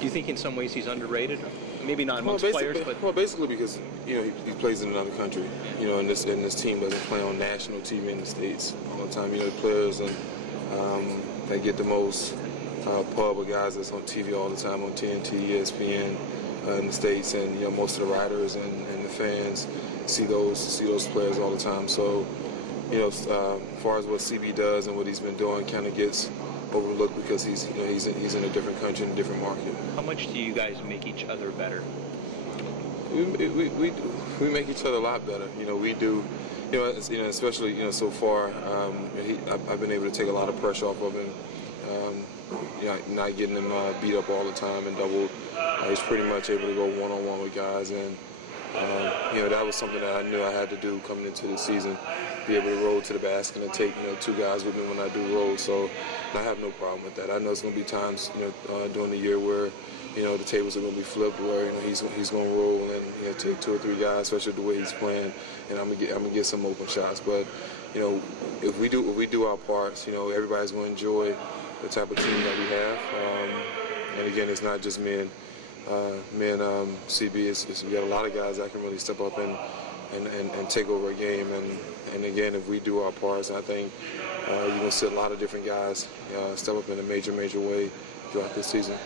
Do you think in some ways he's underrated? Maybe not amongst players, but basically because he plays in another country, and this team doesn't play on national TV in the States all the time. The players and they get the most pub of guys that's on TV all the time on TNT, ESPN in the States, and most of the writers and the fans see those players all the time. So as far as what CB does and what he's been doing, kind of gets overlooked because he's in a different country, in a differn market. How much do you guys make each other better? We make each other a lot better. We do. Especially so far, I've been able to take a lot of pressure off of him. Not getting him beat up all the time and double. He's pretty much able to go one-on-one with guys, and that was something that I knew I had to do coming into the season. Be able to roll to the basket and take 2 guys with me when I do roll. So I have no problem with that. I know it's going to be times during the year where the tables are going to be flipped, where he's going to roll and take 2 or 3 guys, especially the way he's playing, and I'm gonna get some open shots. But if we do our parts, everybody's going to enjoy the type of team that we have. And again, it's not just me and CB. We got a lot of guys that can really step up and take over a game. And again, if we do our parts, I think you're going to see a lot of different guys step up in a major way throughout this season.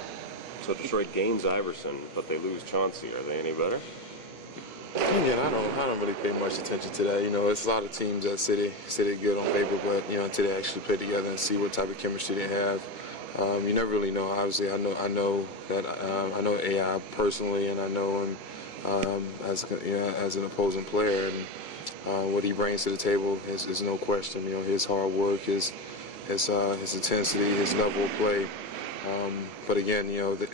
So Detroit gains Iverson, but they lose Chauncey. Are they any better? Again, I don't really pay much attention to that. It's a lot of teams that say they're good on paper, but until they actually play together and see what type of chemistry they have, you never really know. Obviously, I know that I know AI personally, and I know him as an opposing player, and what he brings to the table is no question. His hard work, his intensity, his level of play. But again,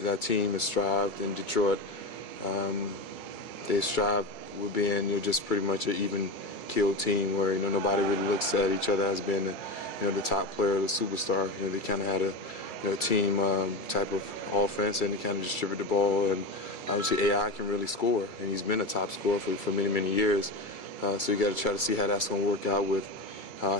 that team has strived in Detroit. They strive with being just pretty much an even-keeled team where nobody really looks at each other as being the top player, the superstar. They kind of had a team type of offense, and they kind of distribute the ball. And obviously AI can really score, and he's been a top scorer for many years. So you got to try to see how that's going to work out with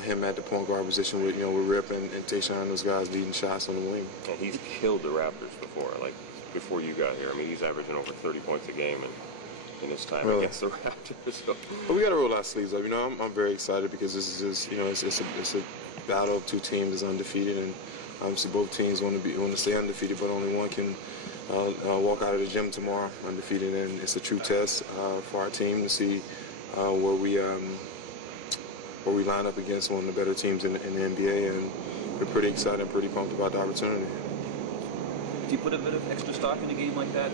him at the point guard position with Rip and Tayshaun, those guys leading shots on the wing. And he's killed the Raptors before, like before you got here. I mean, he's averaging over 30 points a game in his time against the Raptors. So. But we got to roll our sleeves up. I'm very excited because this is it's a battle of 2 teams that's undefeated, and obviously both teams want to stay undefeated, but only one can walk out of the gym tomorrow undefeated, and it's a true test for our team to see where we line up against one of the better teams in the NBA, and we're pretty excited and pretty pumped about the opportunity. Do you put a bit of extra stock in a game like that?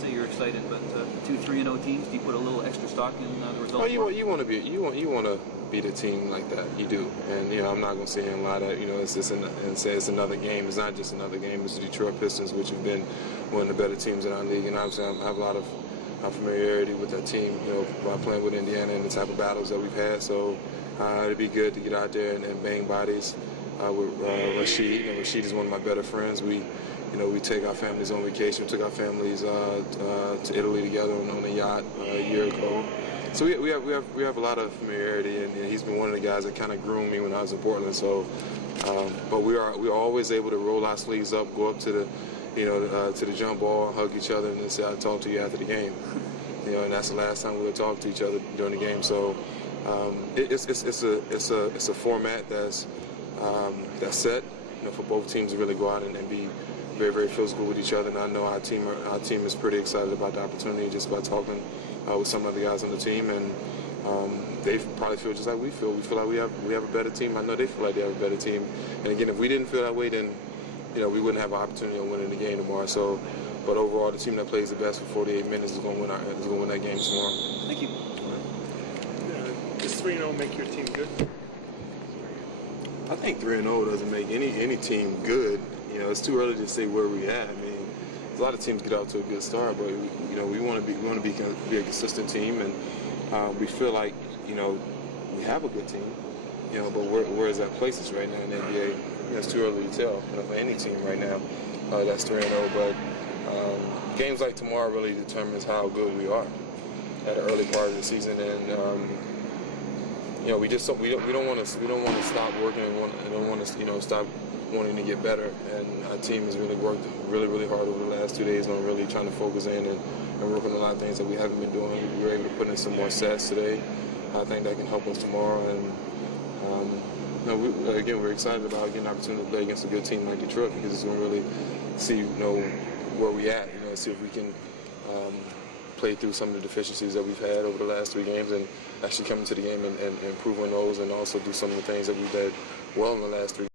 Say you're excited, but 2 3-0 teams. Do you put a little extra stock in the results? Oh, you want to beat a team like that. You do, and I'm not going to sit here and lie that it's just and say it's another game. It's not just another game. It's the Detroit Pistons, which have been one of the better teams in our league, and obviously I have a lot of familiarity with that team. By playing with Indiana and the type of battles that we've had. So it'd be good to get out there and bang bodies with Rashid. And Rashid is one of my better friends. We take our families on vacation. We took our families to Italy together on a yacht a year ago. So we have a lot of familiarity, and he's been one of the guys that kind of groomed me when I was in Portland. So, but we are always able to roll our sleeves up, go up to the jump ball, hug each other, and then say, "I'll talk to you after the game." And that's the last time we would talk to each other during the game. So it's a format that's set for both teams to really go out and be very physical with each other. And I know our team is pretty excited about the opportunity just by talking with some of the guys on the team, and they probably feel just like we feel. We feel like we have a better team. I know they feel like they have a better team. And again, if we didn't feel that way, then we wouldn't have an opportunity of winning the game tomorrow. So, but overall, the team that plays the best for 48 minutes is going to win that game tomorrow. Thank you. Does 3-0 make your team good? I think 3-0 doesn't make any team good. It's too early to say where we at. I mean, a lot of teams get off to a good start, but we want to be a consistent team, and we feel like we have a good team. But where is that places right now in the NBA? It's too early to tell for any team right now that's 3-0. But games like tomorrow really determines how good we are at the early part of the season, and we don't want to stop working and don't want to stop wanting to get better, and our team has really worked really hard over the last 2 days on really trying to focus in and work on a lot of things that we haven't been doing. We were able to put in some more sets today. I think that can help us tomorrow, and again, we're excited about getting an opportunity to play against a good team like Detroit, because it's going to really see where we at, see if we can play through some of the deficiencies that we've had over the last 3 games and actually come into the game and improve on those, and also do some of the things that we've did well in the last 3